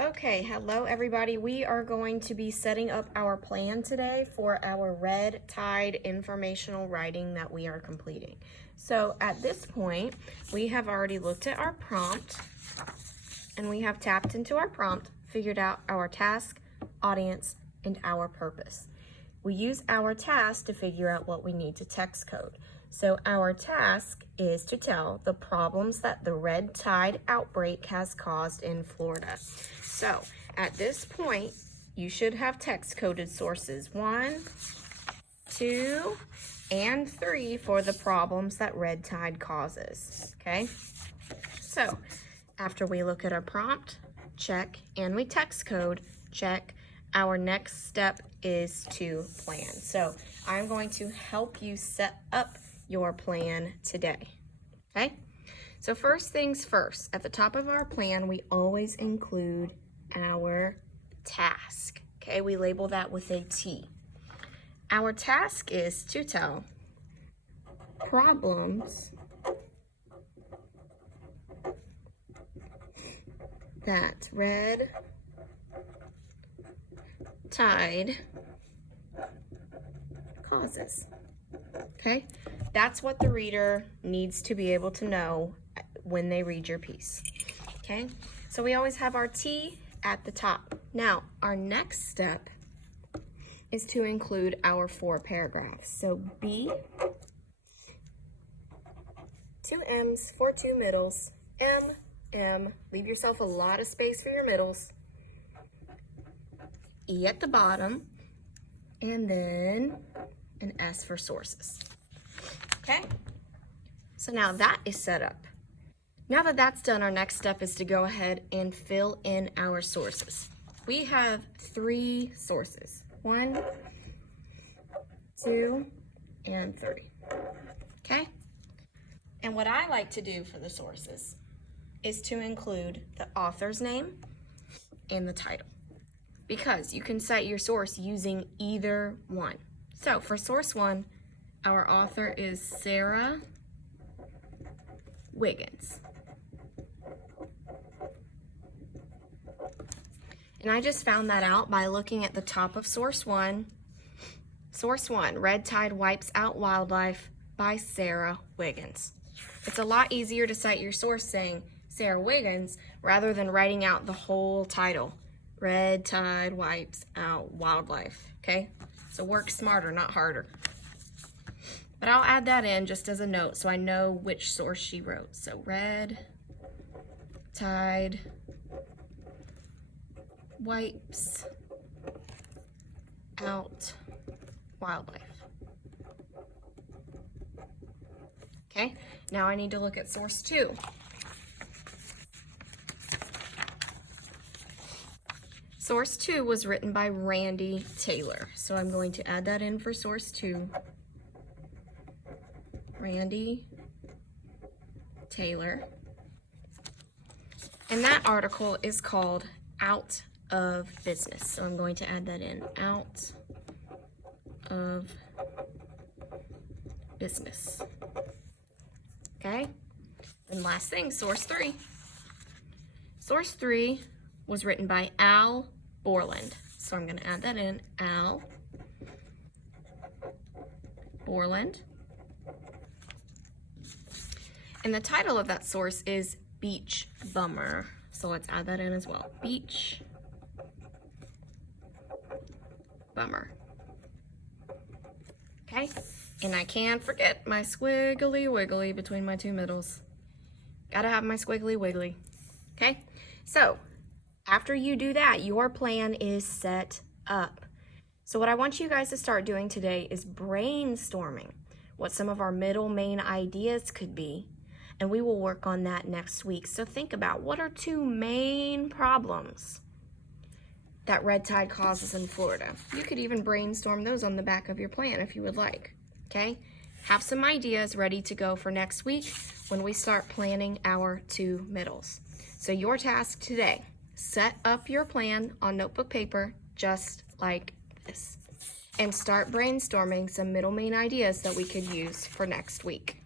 Okay, hello everybody. We are going to be setting up our plan today for our Red Tide Informational Writing that we are completing. So at this point, we have already looked at our prompt and we have tapped into our prompt, figured out our task, audience, and our purpose. We use our task to figure out what we need to text code. So our task is to tell the problems that the red tide outbreak has caused in Florida. So at this point, you should have text coded sources 1, 2, and 3 for the problems that red tide causes, okay? So after we look at our prompt, check, and we text code, check, our next step is to plan. So I'm going to help you set up your plan today, okay? So first things first, at the top of our plan, we always include our task, okay? We label that with a T. Our task is to tell problems that red tide causes, okay? That's what the reader needs to be able to know when they read your piece, okay? So we always have our T at the top. Now, our next step is to include our 4 paragraphs. So B, 2 M's for 2 middles, M, leave yourself a lot of space for your middles, E at the bottom, and then an S for sources. Okay, so now that is set up. Now that that's done, our next step is to go ahead and fill in our sources. We have 3 sources, 1, 2, and 3, okay? And what I like to do for the sources is to include the author's name and the title, because you can cite your source using either one. So for source 1, our author is Sarah Wiggins. And I just found that out by looking at the top of source 1. Source 1, Red Tide Wipes Out Wildlife by Sarah Wiggins. It's a lot easier to cite your source saying Sarah Wiggins rather than writing out the whole title. Red Tide Wipes Out Wildlife, okay? So work smarter, not harder. But I'll add that in just as a note so I know which source she wrote. So Red Tide Wipes Out Wildlife. Okay, now I need to look at source 2. Source 2 was written by Randy Taylor. So I'm going to add that in for source 2. Randy Taylor. And that article is called Out of Business. So I'm going to add that in, Out of Business. Okay? And last thing, source 3. Source 3 was written by Al Borland. So I'm going to add that in, Al Borland. And the title of that source is Beach Bummer. So let's add that in as well. Beach Bummer. Okay, and I can't forget my squiggly wiggly between my 2 middles. Gotta have my squiggly wiggly. Okay, so after you do that, your plan is set up. So what I want you guys to start doing today is brainstorming what some of our middle main ideas could be, and we will work on that next week. So think about, what are 2 main problems that red tide causes in Florida? You could even brainstorm those on the back of your plan if you would like, okay? Have some ideas ready to go for next week when we start planning our 2 middles. So your task today, set up your plan on notebook paper just like this and start brainstorming some middle main ideas that we could use for next week.